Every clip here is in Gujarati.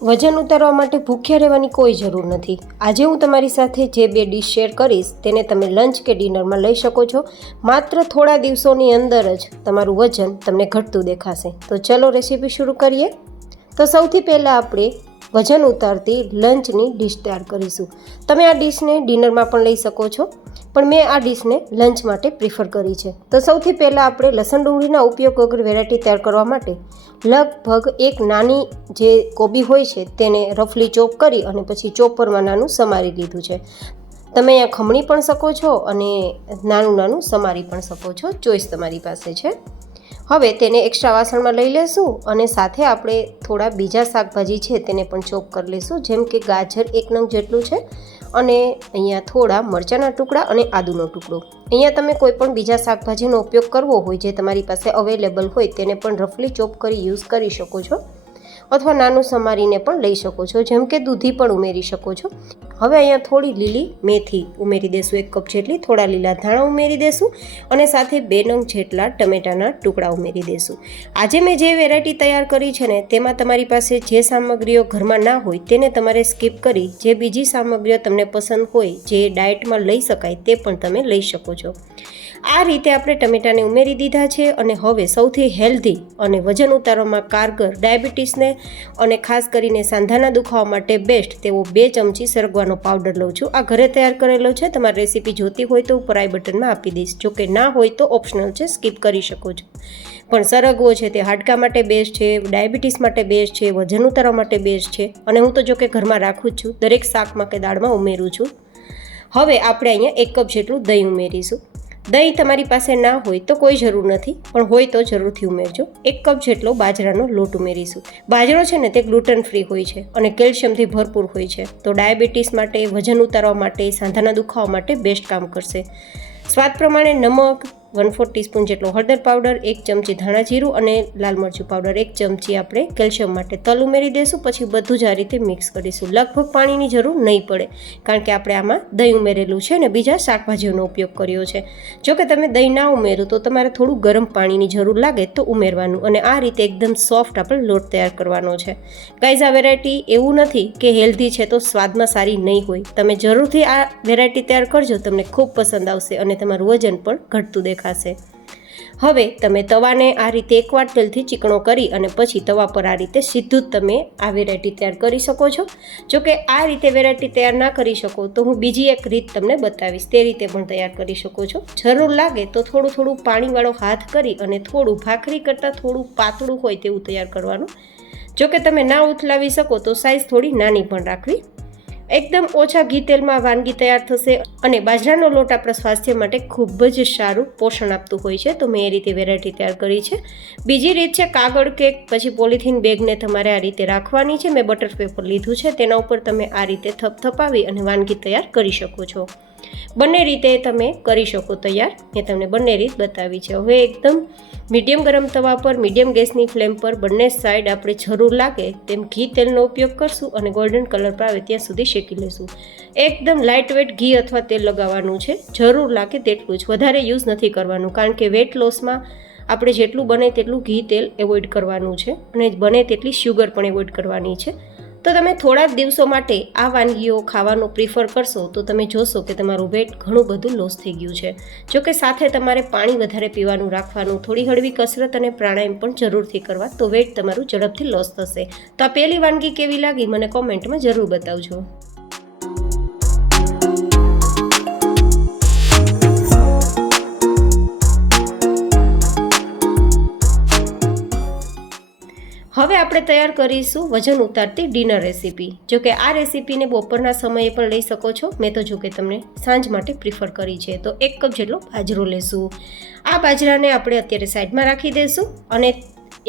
વજન ઉતારવા માટે ભૂખ્યા રહેવાની કોઈ જરૂર નથી। આજે હું તમારી સાથે જે બે ડિશ શેર કરીશ તેને તમે લંચ કે ડિનરમાં લઈ શકો છો। માત્ર થોડા દિવસોની અંદર જ તમારું વજન તમને ઘટતું દેખાશે। તો ચલો રેસીપી શરૂ કરીએ। તો સૌથી પહેલાં આપણે વજન ઉતારતી લંચની ડિશ તૈયાર કરીશું। તમે આ ડિશને ડિનરમાં પણ લઈ શકો છો, પણ મેં આ ડિશને લંચ માટે પ્રિફર કરી છે। તો સૌથી પહેલાં આપણે લસણ ડુંગળીના ઉપયોગ વગર વેરાયટી તૈયાર કરવા માટે લગભગ એક નાની જે કોબી હોય છે તેને રફલી ચોપ કરી અને પછી ચોપરમાં નાનું સમારી લીધું છે। તમે અહીંયા ખમણી પણ શકો છો અને નાનું સમારી પણ શકો છો, ચોઈસ તમારી પાસે છે। હવે તેને એક્સ્ટ્રા વાસણમાં લઈ લેશું અને સાથે આપણે થોડા બીજા શાકભાજી છે તેને પણ ચોપ કરી લઈશું, જેમ કે ગાજર 1 નંગ જેટલું છે અને અહીંયા થોડા મરચાંના ટુકડા અને આદુનો ટુકડો। અહીંયા તમે કોઈ પણ બીજા શાકભાજીનો ઉપયોગ કરવો હોય જે તમારી પાસે અવેલેબલ હોય તેને પણ રફલી ચોપ કરી યુઝ કરી શકો છો, અથવા નાનું સમારીને પણ લઈ શકો છો, જેમ કે દૂધી પણ ઉમેરી શકો છો। હવે અહીંયા થોડી લીલી મેથી ઉમેરી દેશું, 1 કપ જેટલી, થોડા લીલા ધાણા ઉમેરી દેશું અને સાથે 2 નંગ જેટલા ટમેટાના ટુકડા ઉમેરી દેશું। આજે મેં જે વેરાયટી તૈયાર કરી છે ને તેમાં તમારી પાસે જે સામગ્રીઓ ઘરમાં ના હોય તેને તમારે સ્કીપ કરી જે બીજી સામગ્રીઓ તમને પસંદ હોય જે ડાયટમાં લઈ શકાય તે પણ તમે લઈ શકો છો। આ રીતે આપણે ટમેટાને ઉમેરી દીધા છે અને હવે સૌથી હેલ્ધી અને વજન ઉતારવામાં કારગર, ડાયાબિટીસને અને ખાસ કરીને સાંધાના દુખાવા માટે બેસ્ટ તેવો 2 ચમચી સરગવાનો પાવડર લઉં છું। આ ઘરે તૈયાર કરેલો છે, તમારે રેસીપી જોતી હોય તો ઉપર આઈ બટનમાં આપી દઈશ, જોકે ના હોય તો ઓપ્શનલ છે, સ્કીપ કરી શકો છો। પણ સરગવો છે તે હાડકા માટે બેસ્ટ છે, ડાયાબિટીસ માટે બેસ્ટ છે, વજન ઉતારવા માટે બેસ્ટ છે અને હું તો જોકે ઘરમાં રાખું જ છું, દરેક શાકમાં કે દાળમાં ઉમેરું છું। હવે આપણે અહીંયા 1 કપ જેટલું દહીં ઉમેરીશું। દહીં તમારી પાસે ના હોય તો કોઈ જરૂર નથી, પણ હોય તો જરૂરથી ઉમેરજો। 1 કપ જેટલો બાજરાનો લોટ ઉમેરીશું। બાજરો છે ને તે ગ્લુટન ફ્રી હોય છે અને કેલ્શિયમથી ભરપૂર હોય છે, તો ડાયાબિટીસ માટે, વજન ઉતારવા માટે, સાંધાના દુખાવા માટે બેસ્ટ કામ કરશે। સ્વાદ પ્રમાણે નમક, 1/4 ટીસ્પૂન જેટલો હળદર પાવડર, 1 ચમચી ધાણા જીરું અને લાલ મરચું પાવડર, 1 ચમચી આપણે કેલ્શિયમ માટે તલ ઉમેરી દઈશું। પછી બધું જ આ રીતે મિક્સ કરીશું। લગભગ પાણીની જરૂર નહીં પડે, કારણ કે આપણે આમાં દહીં ઉમેરેલું છે અને બીજા શાકભાજીઓનો ઉપયોગ કર્યો છે। જો કે તમે દહીં ના ઉમેરો તો તમારે થોડું ગરમ પાણીની જરૂર લાગે તો ઉમેરવાનું અને આ રીતે એકદમ સોફ્ટ આપણે લોટ તૈયાર કરવાનો છે। ગાઈઝ, આ વેરાયટી એવું નથી કે હેલ્ધી છે તો સ્વાદમાં સારી નહીં હોય, તમે જરૂરથી આ વેરાયટી તૈયાર કરજો, તમને ખૂબ પસંદ આવશે અને તમારું વજન પણ ઘટતું દેખાશે। હવે તમે તવાને આ રીતે એકવાર તેલથી ચીકણો કરી અને પછી તવા પર આ રીતે સીધું જ તમે આ વેરાયટી તૈયાર કરી શકો છો। જો કે આ રીતે વેરાયટી તૈયાર ના કરી શકો તો હું બીજી એક રીત તમને બતાવીશ, તે રીતે પણ તૈયાર કરી શકો છો। જરૂર લાગે તો થોડું પાણીવાળો હાથ કરી અને થોડું ભાખરી કરતાં થોડું પાતળું હોય તેવું તૈયાર કરવાનું। જો કે તમે ના ઉથલાવી શકો તો સાઈઝ થોડી નાની પણ રાખવી। એકદમ ઓછા ઘી તેલમાં વાનગી તૈયાર થશે અને બાજરાનો લોટ આપણા સ્વાસ્થ્ય માટે ખૂબ જ સારું પોષણ આપતું હોય છે, તો મેં એ રીતે વેરાયટી તૈયાર કરી છે। બીજી રીત છે કાગળ કે પછી પોલિથીન બેગને તમારે આ રીતે રાખવાની છે। મેં બટર પેપર લીધું છે, તેના ઉપર તમે આ રીતે થપથપાવી અને વાનગી તૈયાર કરી શકો છો। બંને રીતે તમે કરી શકો તૈયાર, મેં તમને બંને રીત બતાવી છે। હવે એકદમ મીડિયમ ગરમ તવા પર મીડિયમ ગેસની ફ્લેમ પર બંને સાઈડ આપણે જરૂર લાગે તેમ ઘી તેલનો ઉપયોગ કરશું અને ગોલ્ડન કલર પર આવે ત્યાં સુધી શેકી લઈશું। એકદમ લાઇટ વેટ ઘી અથવા તેલ લગાવવાનું છે, જરૂર લાગે તેટલું જ, વધારે યુઝ નથી કરવાનું, કારણ કે વેટ લોસમાં આપણે જેટલું બને તેટલું ઘી તેલ એવોઇડ કરવાનું છે અને બને તેટલી શુગર પણ એવોઇડ કરવાની છે। તો તમે થોડા જ દિવસો માટે આ વાનગીઓ ખાવાનું પ્રિફર કરશો તો તમે જોશો કે તમારું વેટ ઘણું બધું લોસ થઈ ગયું છે। જો કે સાથે તમારે પાણી વધારે પીવાનું રાખવાનું, થોડી હળવી કસરત અને પ્રાણાયામ પણ જરૂરથી કરવા, તો વેટ તમારું ઝડપથી લોસ થશે। તો આ પહેલી વાનગી કેવી લાગી મને કોમેન્ટમાં જરૂર બતાવજો। હવે આપણે તૈયાર કરીશું વજન ઉતારતી ડિનર રેસીપી। જો કે આ રેસીપીને બપોરના સમયે પણ લઈ શકો છો, મેં તો જો કે તમને સાંજ માટે પ્રિફર કરી છે। તો 1 કપ જેટલો બાજરો લેશું। આ બાજરાને આપણે અત્યારે સાઈડમાં રાખી દઈશું અને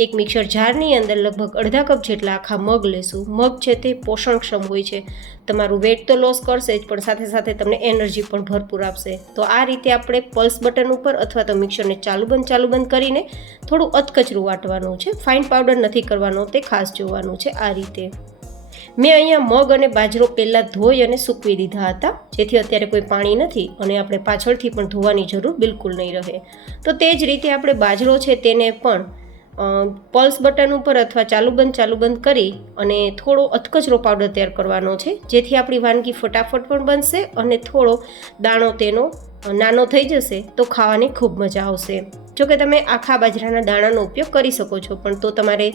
એક મિક્સર જારની અંદર લગભગ અડધા કપ જેટલા આખા મગ લેશું। મગ છે તે પોષણક્ષમ હોય છે, તમારું વેટ તો લોસ કરશે જ પણ સાથે સાથે તમને એનર્જી પણ ભરપૂર આપશે। તો આ રીતે આપણે પલ્સ બટન ઉપર અથવા તો મિક્સરને ચાલુ બંધ કરીને થોડું અધકચરું વાટવાનું છે, ફાઇન પાવડર નથી કરવાનો, તે ખાસ જોવાનું છે। આ રીતે મેં અહીંયા મગ અને બાજરો પહેલાં ધોઈ અને સૂકવી દીધા હતા, જેથી અત્યારે કોઈ પાણી નથી અને આપણે પાછળથી પણ ધોવાની જરૂર બિલકુલ નહીં રહે। તો તે જ રીતે આપણે બાજરો છે તેને પણ પલ્સ બટન ઉપર અથવા ચાલુ બંધ કરી અને થોડો અધકચરો પાવડર તૈયાર કરવાનો છે, જેથી આપણી વાનગી ફટાફટ પણ બનશે અને થોડો દાણો તેનો નાનો થઈ જશે તો ખાવાની ખૂબ મજા આવશે. જોકે તમે આખા બાજરાના દાણાનો ઉપયોગ કરી શકો છો, પણ તો તમારે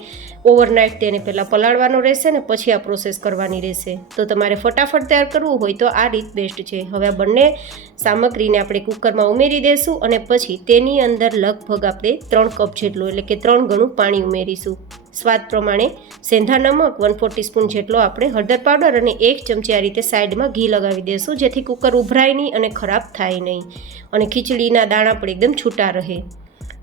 ઓવરનાઇટ તેને પહેલાં પલાળવાનો રહેશે ને પછી આ પ્રોસેસ કરવાની રહેશે. તો તમારે ફટાફટ તૈયાર કરવું હોય તો આ રીત બેસ્ટ છે. હવે આ બંને સામગ્રીને આપણે કુકરમાં ઉમેરી દઈશું અને પછી તેની અંદર લગભગ આપણે 3 કપ જેટલું એટલે કે 3 ગણું પાણી ઉમેરીશું. સ્વાદ પ્રમાણે સેંધા નમક, 1/4 ટીસ્પૂન જેટલો આપણે હળદર પાવડર અને 1 ચમચી આ રીતે સાઈડમાં ઘી લગાવી દઈશું, જેથી કુકર ઉભરાય નહીં અને ખરાબ થાય નહીં અને ખીચડીના દાણા પણ એકદમ છૂટા રહે.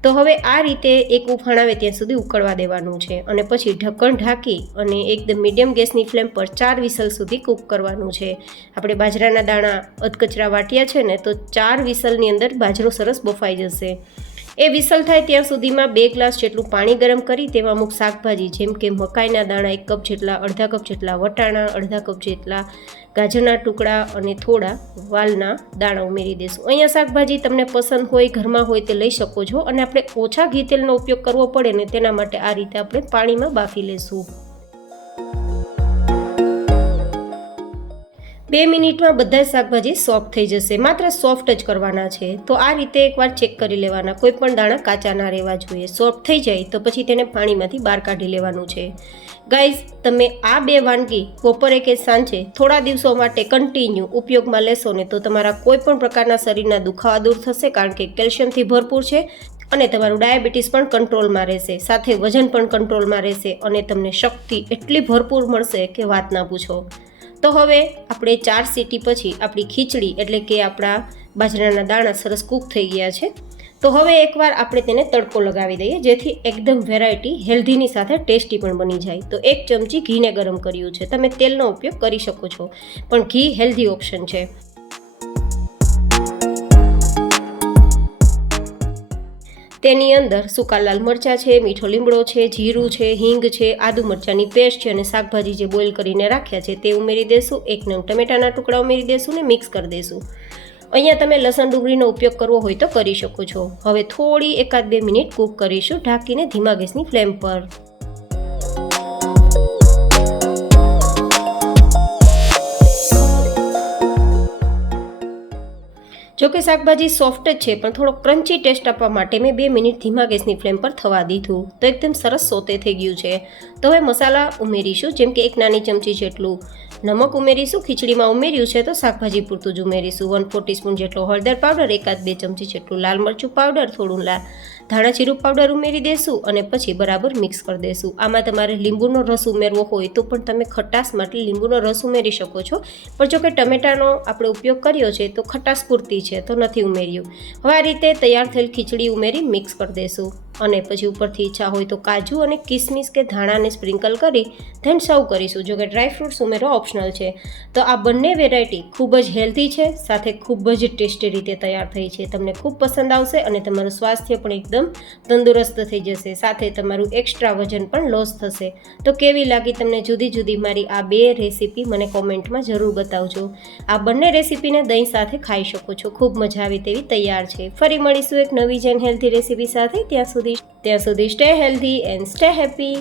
તો હવે આ રીતે એક ઉફાણ આવે ત્યાં સુધી ઉકળવા દેવાનું છે અને પછી ઢક્કણ ઢાંકી અને એકદમ મીડિયમ ગેસની ફ્લેમ પર 4 વિસલ સુધી કૂક કરવાનું છે. આપણે બાજરાના દાણા અધકચરા વાટ્યા છે ને, તો 4 વિસલની અંદર બાજરો સરસ બફાઈ જશે. એ વિસલ થાય ત્યાં સુધીમાં 2 ગ્લાસ જેટલું પાણી ગરમ કરી તેમાં અમુક શાકભાજી જેમ કે મકાઈના દાણા 1 કપ જેટલા, અડધા કપ જેટલા વટાણા, અડધા કપ જેટલા ગાજરના ટુકડા અને થોડા વાલના દાણા ઉમેરી દઈશું. અહીંયા શાકભાજી તમને પસંદ હોય, ઘરમાં હોય તે લઈ શકો છો અને આપણે ઓછા ઘી તેલનો ઉપયોગ કરવો પડે ને તેના માટે આ રીતે આપણે પાણીમાં બાફી લઈશું. 2 મિનિટમાં બધા શાકભાજી સોફ્ટ થઈ જશે. માત્ર સોફ્ટ જ કરવાના છે. તો આ રીતે એકવાર ચેક કરી લેવાના, કોઈ પણ દાણા કાચા ના રહેવા જોઈએ. સોફ્ટ થઈ જાય તો પછી તેને પાણીમાંથી બહાર કાઢી લેવાનું છે. ગાઈઝ, તમે આ 2 વાનગી બપોરે કે સાંજે થોડા દિવસો માટે કન્ટિન્યુ ઉપયોગમાં લેશો ને તો તમારા કોઈ પણ પ્રકારના શરીરના દુખાવા દૂર થશે, કારણ કે કેલ્શિયમથી ભરપૂર છે અને તમારું ડાયાબિટીસ પણ કંટ્રોલમાં રહેશે, સાથે વજન પણ કંટ્રોલમાં રહેશે અને તમને શક્તિ એટલી ભરપૂર મળશે કે વાત ના પૂછો. તો હવે આપણે 4 સીટી પછી આપણી ખીચડી એટલે કે આપણા બાજરાના દાણા સરસ કૂક થઈ ગયા છે. તો હવે એકવાર આપણે તેને તડકો લગાવી દઈએ, જેથી એકદમ વેરાયટી હેલ્ધીની સાથે ટેસ્ટી પણ બની જાય. તો 1 ચમચી ઘીને ગરમ કર્યું છે. તમે તેલનો ઉપયોગ કરી શકો છો, પણ ઘી હેલ્ધી ઓપ્શન છે. તેની અંદર સૂકા લાલ મરચાં છે, મીઠો લીમડો છે, જીરું છે, હિંગ છે, આદુ મરચાંની પેસ્ટ છે અને શાકભાજી જે બોઇલ કરીને રાખ્યા છે તે ઉમેરી દઈશું. 1 નંગ ટમેટાના ટુકડા ઉમેરી દઈશું ને મિક્સ કરી દઈશું. અહીંયા તમે લસણ ડુંગળીનો ઉપયોગ કરવો હોય તો કરી શકો છો. હવે થોડી 1-2 મિનિટ કૂક કરીશું ઢાંકીને ધીમા ગેસની ફ્લેમ પર. જોકે શાકભાજી સોફ્ટ જ છે, પણ થોડો ક્રન્ચી ટેસ્ટ આપવા માટે મેં 2 મિનિટ ધીમા ગેસની ફ્લેમ પર થવા દીધું. તો એકદમ સરસ સોતે થઈ ગયું છે. તો હવે મસાલા ઉમેરીશું, જેમ કે 1 નાની ચમચી જેટલું નમક ઉમેરીશું. ખીચડીમાં ઉમેર્યું છે તો શાકભાજી પૂરતું જ ઉમેરીશું. 1/4 ટીસ્પૂન જેટલો હળદર પાવડર, 1-2 ચમચી જેટલું લાલ મરચું પાવડર, થોડું ધાણા જીરું પાવડર ઉમેરી દઈશું અને પછી બરાબર મિક્સ કરી દઈશું. આમાં તમારે લીંબુનો રસ ઉમેરવો હોય તો પણ તમે ખટાશ માટે લીંબુનો રસ ઉમેરી શકો છો, પણ જો કે ટમેટાનો આપણે ઉપયોગ કર્યો છે તો ખટાશ પૂરતી છે તો નથી ઉમેર્યું. હવે આ રીતે તૈયાર થયેલ ખીચડી ઉમેરી મિક્સ કરી દઈશું અને પછી ઉપરથી ઈચ્છા હોય તો કાજુ અને કિસમિસ કે ધાણાને સ્પ્રિંકલ કરી ધેન સર્વ કરીશું. જો કે ડ્રાય ફ્રૂટ્સ ઉમેરો ઓપ્શનલ છે. તો આ બંને વેરાયટી ખૂબ જ હેલ્ધી છે, સાથે ખૂબ જ ટેસ્ટી રીતે તૈયાર થઈ છે. તમને ખૂબ પસંદ આવશે અને તમારું સ્વાસ્થ્ય પણ એકદમ તંદુરસ્ત થઈ જશે, સાથે તમારું એક્સ્ટ્રા વજન પણ લોસ થશે. તો કેવી લાગી તમને જુદી જુદી મારી આ 2 રેસીપી મને કોમેન્ટમાં જરૂર બતાવજો. આ બંને રેસીપીને દહીં સાથે ખાઈ શકો છો. ખૂબ મજા આવે તેવી તૈયાર છે. ફરી મળીશું એક નવી જ હેલ્ધી રેસીપી સાથે. ત્યાં સુધી stay healthy and stay happy.